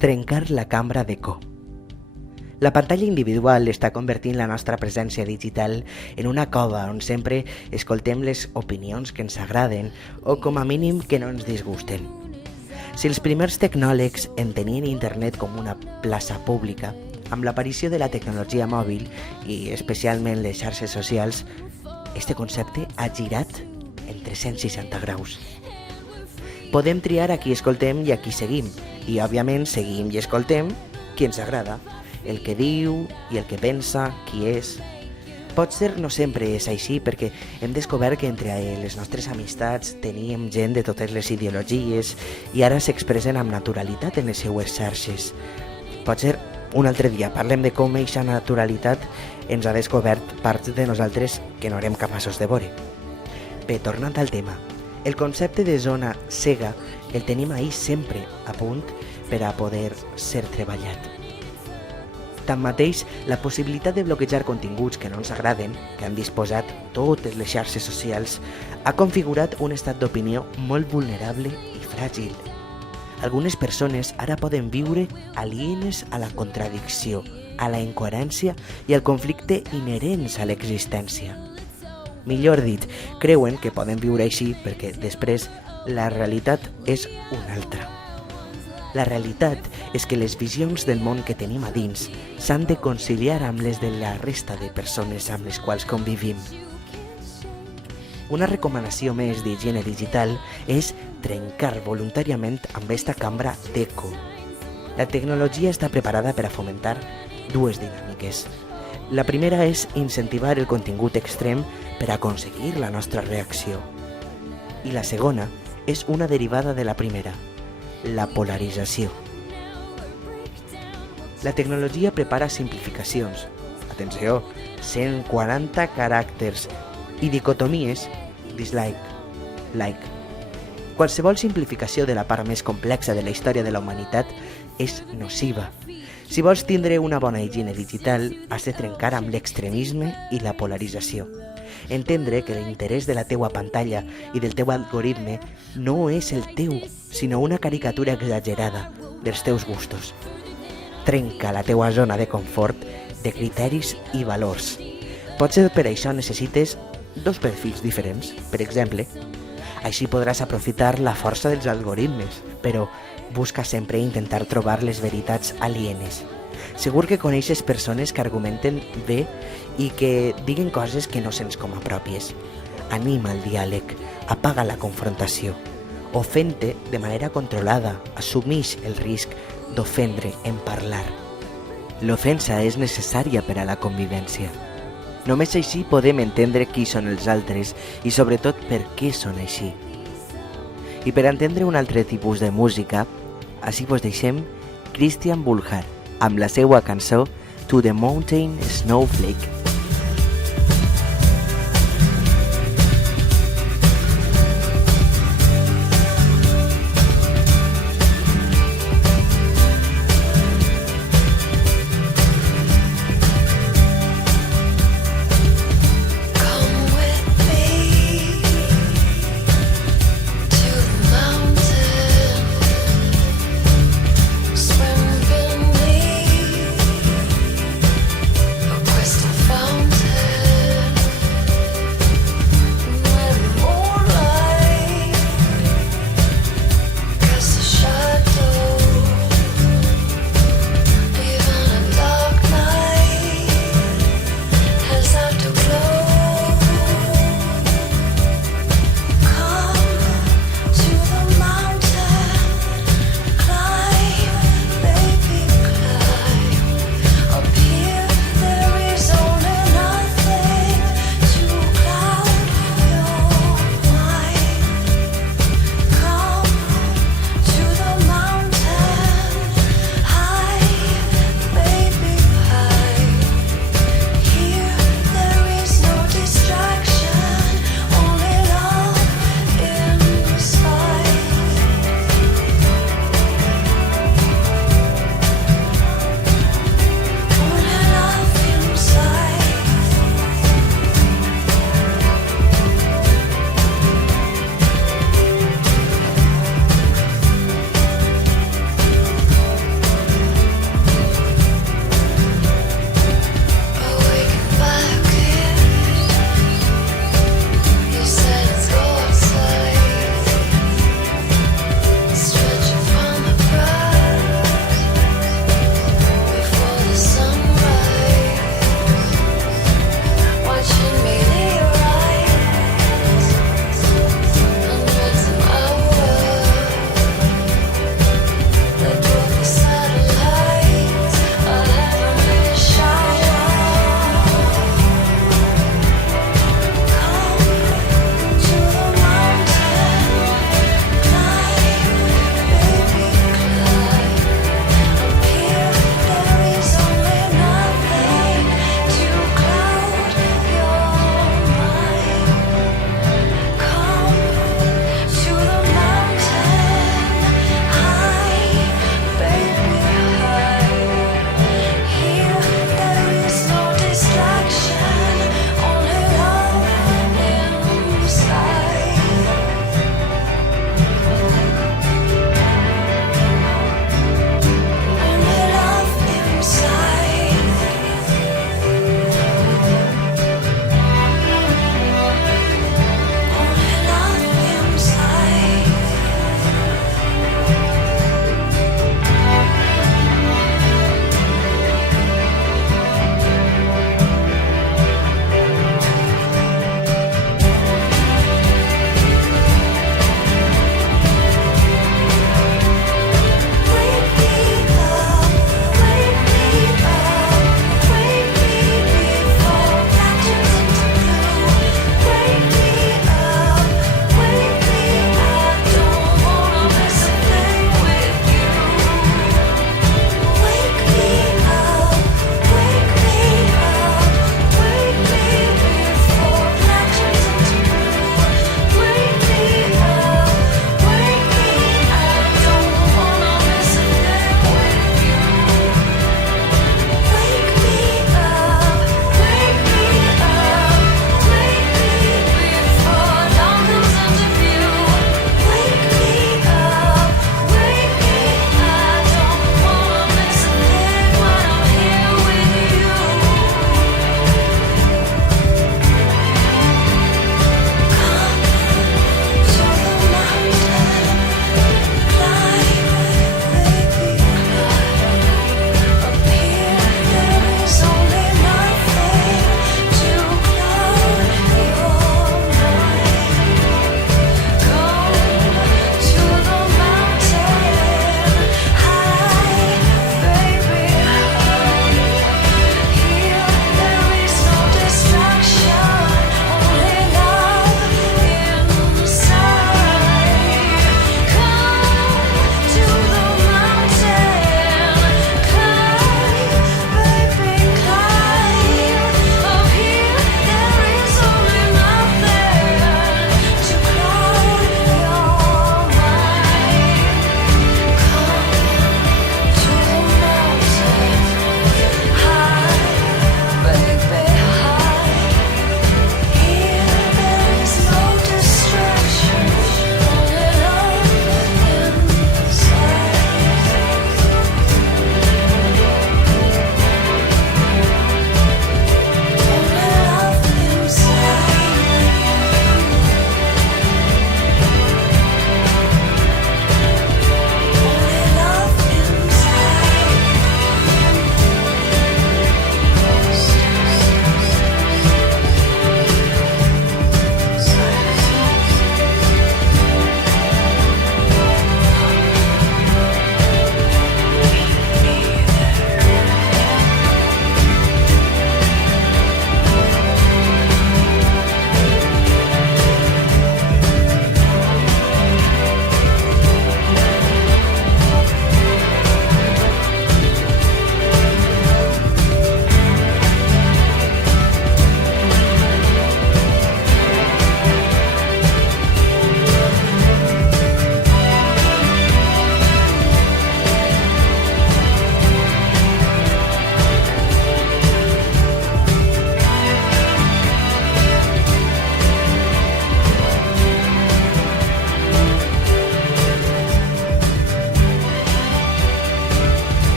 Trencar la cambra d'eco. La pantalla individual està convertint la nostra presència digital en una cova on sempre escoltem les opinions que ens agraden o com a mínim que no ens disgusten. Si els primers tecnòlegs entenien internet com una plaça pública, amb l'aparició de la tecnologia mòbil i especialment les xarxes socials, este concepte ha girat en 360 graus. Podem triar a qui escoltem i a qui seguim, i òbviament seguim i escoltem qui ens agrada, el que diu i el que pensa, qui és. Potser no sempre és així perquè hem descobert que entre les nostres amistats teníem gent de totes les ideologies i ara s'expressen amb naturalitat en les seues xarxes. Potser un altre dia parlem de com eixa naturalitat ens ha descobert parts de nosaltres que no érem capaços de veure. Bé, tornant al tema, el concepte de zona cega el tenim ahir sempre a punt per a poder ser treballat. Tanmateix, la possibilitat de bloquejar continguts que no ens agraden, que han disposat totes les xarxes socials, ha configurat un estat d'opinió molt vulnerable i fràgil. Algunes persones ara poden viure alienes a la contradicció, a la incoherència i al conflicte inherents a l'existència. Millor dit, creuen que poden viure així perquè després la realitat és una altra. La realitat és que les visions del món que tenim a dins s'han de conciliar amb les de la resta de persones amb les quals convivim. Una recomanació més d'higiene digital és trencar voluntàriament amb esta cambra d'eco. La tecnologia està preparada per a fomentar dues dinàmiques. La primera és incentivar el contingut extrem per aconseguir la nostra reacció. I la segona és una derivada de la primera, la polarització. La tecnologia prepara simplificacions, atenció, 140 caràcters i dicotomies, dislike, like. Qualsevol simplificació de la part més complexa de la història de la humanitat és nociva. Si vols tindre una bona higiene digital, has de trencar amb l'extremisme i la polarització. Entendre que l'interès de la teua pantalla i del teu algoritme no és el teu, sinó una caricatura exagerada dels teus gustos. Trenca la teua zona de confort de criteris i valors. Potser per això necessites dos perfils diferents, per exemple. Així podràs aprofitar la força dels algoritmes, però busca sempre intentar trobar les veritats alienes. Segur que coneixes persones que argumenten bé i que diguen coses que no sents com a pròpies. Anima el diàleg, apaga la confrontació. Ofèn-te de manera controlada, assumix el risc d'ofendre en parlar. L'ofensa és necessària per a la convivència. Només així podem entendre qui són els altres i sobretot per què són així. I per entendre un altre tipus de música, així vos deixem Christian Bulhar amb la seva cançó To the Mountain Snowflake.